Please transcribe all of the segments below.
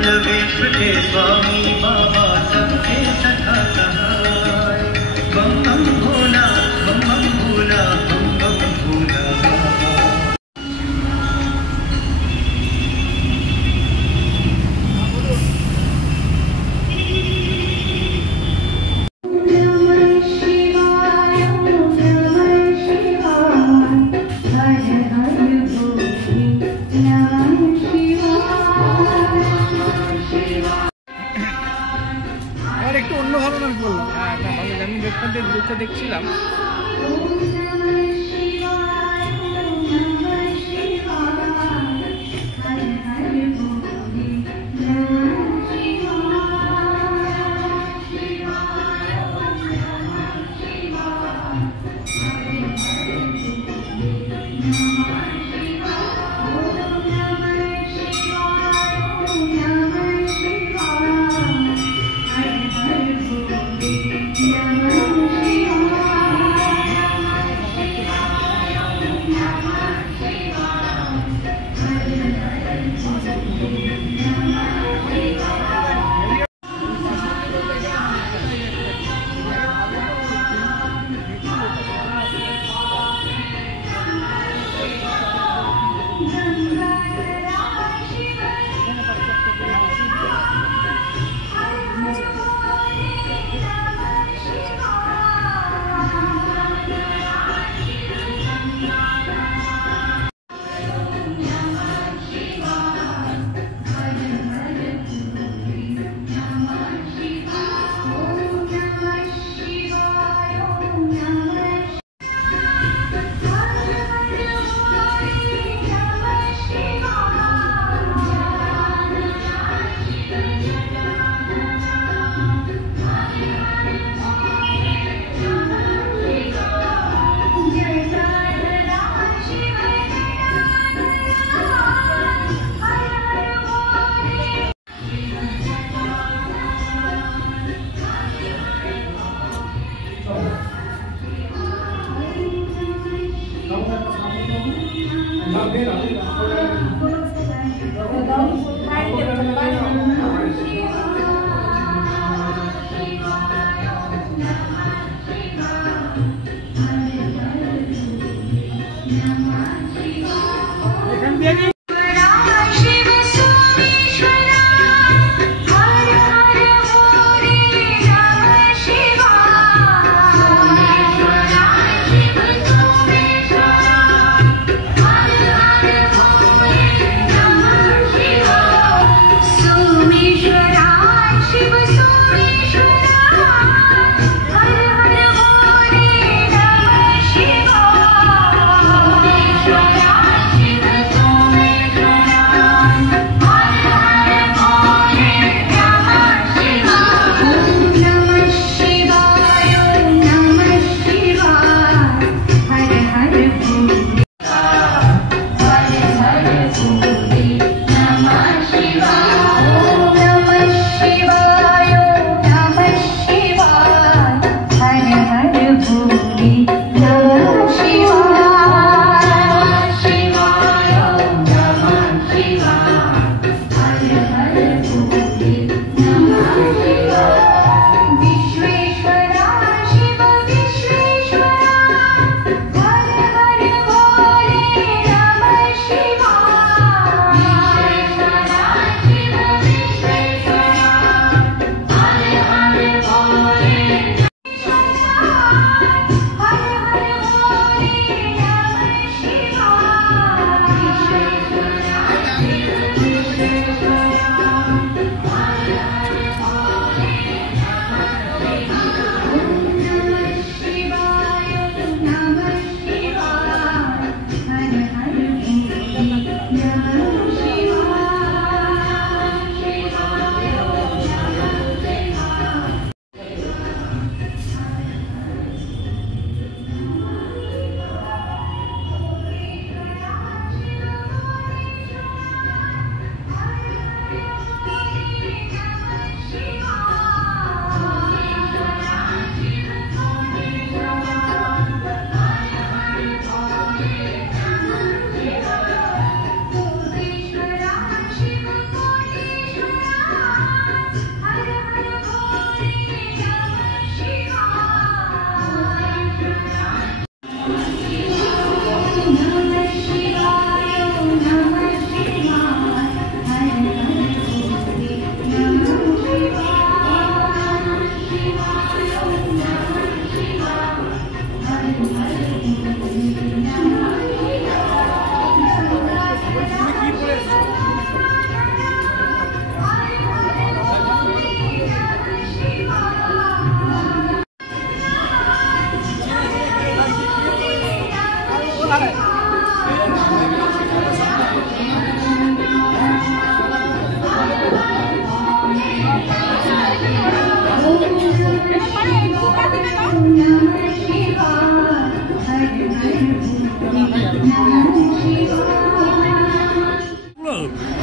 लवेश्वरे स्वामी बाबा सबके सखा सहाय बम बम भोला बम बम भोला बम बम भोला बाबा। একটু অন্যভাবে আমি বললাম। হ্যাঁ না ভালো, আমি দেখতে দেখছিলাম।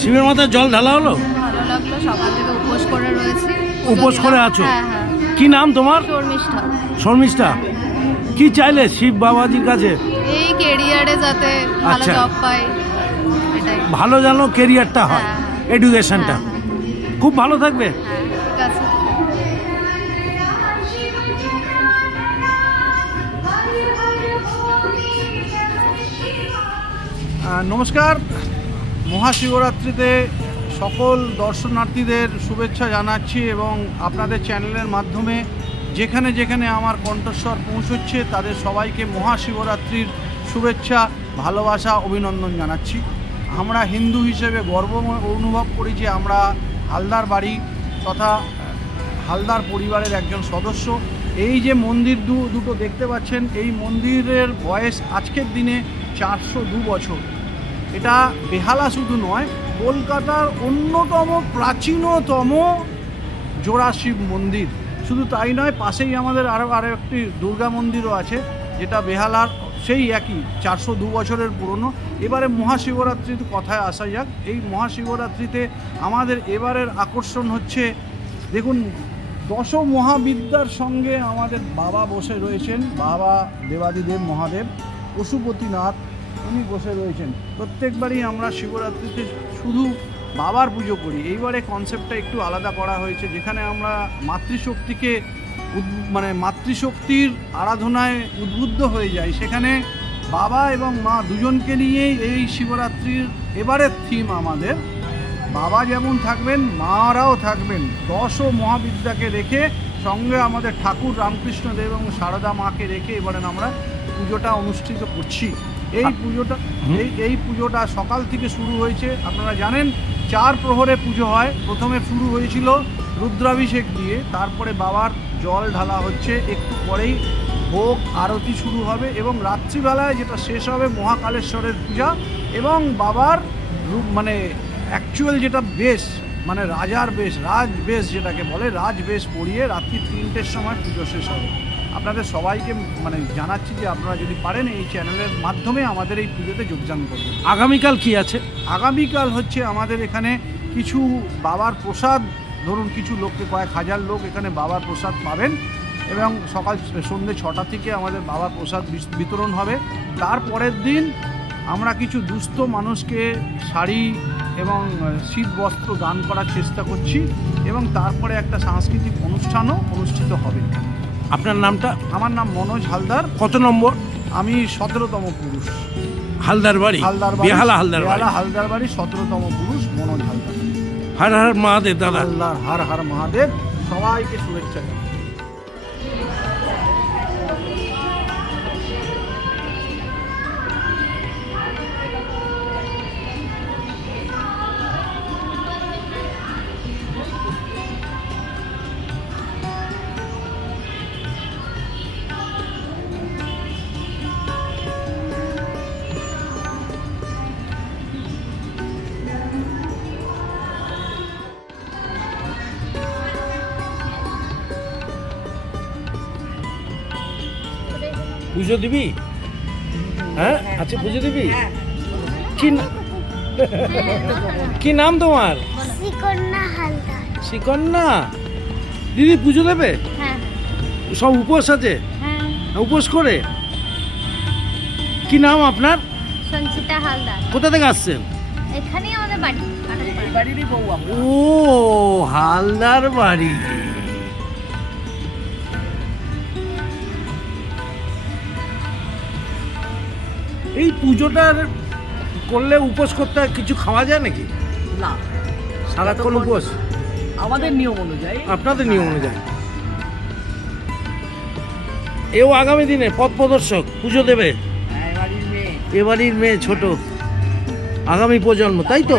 শিবের মাথায় জল ঢালা হলো? ভালো লাগলো, সকাল থেকে উপোস করে রয়েছি। উপোস করে আছো? হ্যাঁ হ্যাঁ। কি নাম তোমার? শর্মিষ্ঠা। শর্মিষ্ঠা, কি চাইলে শিব বাবাজির কাছে? এই কেরিয়ারে যাতে ভালো আচ্ছা। জব পাই, এটাই। ভালো জানো কেরিয়ারটা হয়, হ্যাঁ। এডুকেশনটা খুব ভালো থাকবে। হ্যাঁ ঠিক আছে। নমস্কার, মহাশিবরাত্রিতে সকল দর্শনার্থীদের শুভেচ্ছা জানাচ্ছি এবং আপনাদের চ্যানেলের মাধ্যমে যেখানে যেখানে আমার কণ্ঠস্বর পৌঁছচ্ছে তাদের সবাইকে মহাশিবরাত্রির শুভেচ্ছা, ভালোবাসা, অভিনন্দন জানাচ্ছি। আমরা হিন্দু হিসেবে গর্ব অনুভব করি যে আমরা হালদার বাড়ি তথা হালদার পরিবারের একজন সদস্য। এই যে মন্দির দুটো দেখতে পাচ্ছেন, এই মন্দিরের বয়স আজকের দিনে 402 বছর। এটা বেহালা শুধু নয়, কলকাতার অন্যতম প্রাচীনতম জোড়া শিব মন্দির। শুধু তাই নয়, পাশেই আমাদের আরও একটি দুর্গা মন্দিরও আছে, যেটা বেহালার সেই একই 402 বছরের পুরনো। এবারে মহাশিবরাত্রির কথায় আসা যাক। এই মহাশিবরাত্রিতে আমাদের এবারের আকর্ষণ হচ্ছে, দেখুন, দশ মহাবিদ্যার সঙ্গে আমাদের বাবা বসে রয়েছেন। বাবা দেবাদিদেব মহাদেব পশুপতিনাথ, উনি বসে রয়েছেন। প্রত্যেকবারই আমরা শিবরাত্রিতে শুধু বাবার পুজো করি, এইবারে কনসেপ্টটা একটু আলাদা করা হয়েছে, যেখানে আমরা মাতৃশক্তিকে মাতৃশক্তির আরাধনায় উদ্বুদ্ধ হয়ে যাই। সেখানে বাবা এবং মা দুজনকে নিয়েই এই শিবরাত্রির এবারের থিম আমাদের। বাবা যেমন থাকবেন, মারাও থাকবেন। 10 মহাবিদ্যাকে রেখে সঙ্গে আমাদের ঠাকুর রামকৃষ্ণদেব এবং সারদা মাকে রেখে এবারে আমরা পুজোটা অনুষ্ঠিত করছি। এই পুজোটা সকাল থেকে শুরু হয়েছে। আপনারা জানেন 4 প্রহরে পুজো হয়। প্রথমে শুরু হয়েছিল রুদ্রাভিষেক দিয়ে, তারপরে বাবার জল ঢালা হচ্ছে, একটু পরেই ভোগ আরতি শুরু হবে এবং রাত্রিবেলায় যেটা শেষ হবে মহাকালেশ্বরের পূজা এবং বাবার অ্যাকচুয়াল যেটা বেশ, রাজার বেশ, রাজবেশ যেটাকে বলে, রাজবেশ পরিয়ে রাত্রি 3টের সময় পুজো শেষ হবে। আপনাদের সবাইকে জানাচ্ছি যে আপনারা যদি পারেন এই চ্যানেলের মাধ্যমে আমাদের এই পুজোতে যোগদান করবেন। আগামীকাল কি আছে? আগামীকাল হচ্ছে আমাদের এখানে কিছু বাবার প্রসাদ, ধরুন কিছু লোককে, কয়েক হাজার লোক এখানে বাবার প্রসাদ পাবেন এবং সন্ধ্যে 6টা থেকে আমাদের বাবার প্রসাদ বিতরণ হবে। তারপরের দিন আমরা কিছু দুস্থ মানুষকে শাড়ি এবং শীত বস্ত্র দান করার চেষ্টা করছি এবং তারপরে একটা সাংস্কৃতিক অনুষ্ঠানও অনুষ্ঠিত হবে। আপনার নামটা? আমার নাম মনোজ হালদার। কত নম্বর? আমি 17তম পুরুষ। হালদার বাড়ি, বেহালা হালদার বাড়ি, হালদার বাড়ি, 17তম পুরুষ মনোজ হালদার। হর হর মহাদেব দাদা। আল্লাহর হর হর মহাদেব। সবাইকে শুভেচ্ছা জানাই। পুজো দিবি? হ্যাঁ, আচ্ছা পুজো দিবি। কি নাম তোমার? শ্রীকন্যা হালদার। শ্রীকন্যা দিদি পুজো দেবে? হ্যাঁ। সব উপোস আছে? হ্যাঁ। উপোস করে? কি নাম আপনার? সঞ্চিতা হালদার। কোথা থেকে আসছেন? এখানেই আমাদের বাড়ি। বাড়িরই বউ আমরা। ও, হালদার বাড়ি। এই পুজোটার করলে উপোস করতে কিছু খাওয়া যায় নাকি? না, সারাক্ষণ উপোস? আমাদের নিয়ম অনুযায়ী। আপনাদের নিয়ম অনুযায়ী। এও আগামী দিনে পথ প্রদর্শক, পুজো দেবে। এ বাড়ির মেয়ে ছোট, আগামী প্রজন্ম, তাই তো?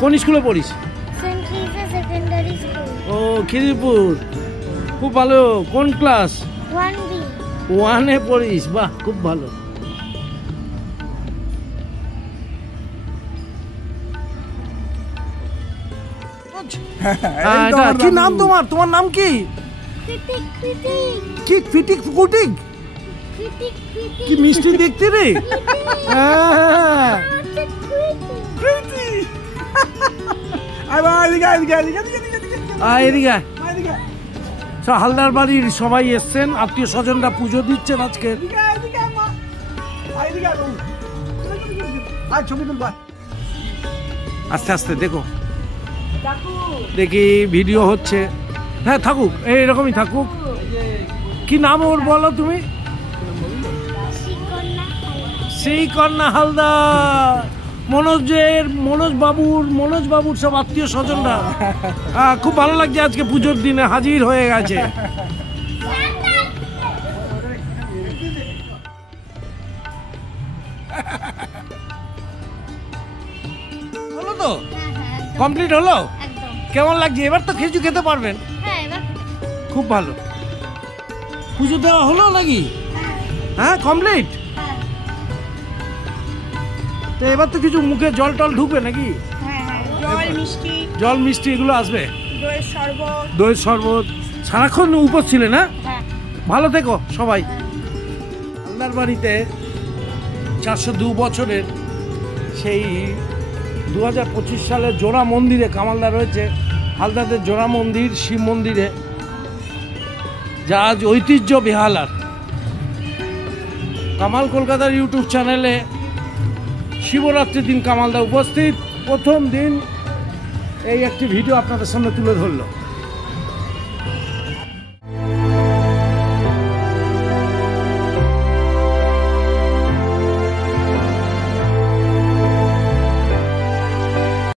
কোন স্কুলে পড়িস? Saint Teresa secondary school. ও, খিদিরপুর। খুব ভালো। কোন ক্লাস? 1B। 1-এ পড়িস? বাহ, খুব ভালো। কি নাম তোমার? তোমার নাম কি? কি ফিটিক ফুটিক? কি মিষ্টি দেখতে রে। এদিকে হালদার বাড়ির সবাই এসছেন, আত্মীয় স্বজনরা পুজো দিচ্ছেন আজকে। আস্তে আস্তে দেখো, দেখি ভিডিও হচ্ছে। হ্যাঁ থাকুক, এইরকমই থাকুক। কি নাম ওর বলো তুমি? শ্রীকন্যা হালদার। মনোজ বাবুর সব আত্মীয় স্বজনরা খুব ভালো লাগছে, আজকে পুজোর দিনে হাজির হয়ে গেছে। হলো তো, কমপ্লিট হলো। কেমন লাগছে? এবার তো খেজুর খেতে পারবেন। খুব ভালো। পুজো দেওয়া হলো নাকি? হ্যাঁ কমপ্লিট। তো এবার তো কিছু মুখে জল টল ঢুকবে নাকি? জল মিষ্টি এগুলো আসবে। দইয়ের শরবত। সারাক্ষণ উপোস ছিলে না? ভালো থেকো সবাই। হালদার বাড়িতে 402 বছরের সেই 2025 সালের জোড়া মন্দিরে কামালদা রয়েছে। হালদাদের জোড়া মন্দির, শিব মন্দিরে, যা আজ ঐতিহ্য বেহালার। কামাল কলকাতার ইউটিউব চ্যানেলে শিবরাত্রির দিন কামালদা উপস্থিত। প্রথম দিন এই একটি ভিডিও আপনাদের সামনে তুলে ধরলো।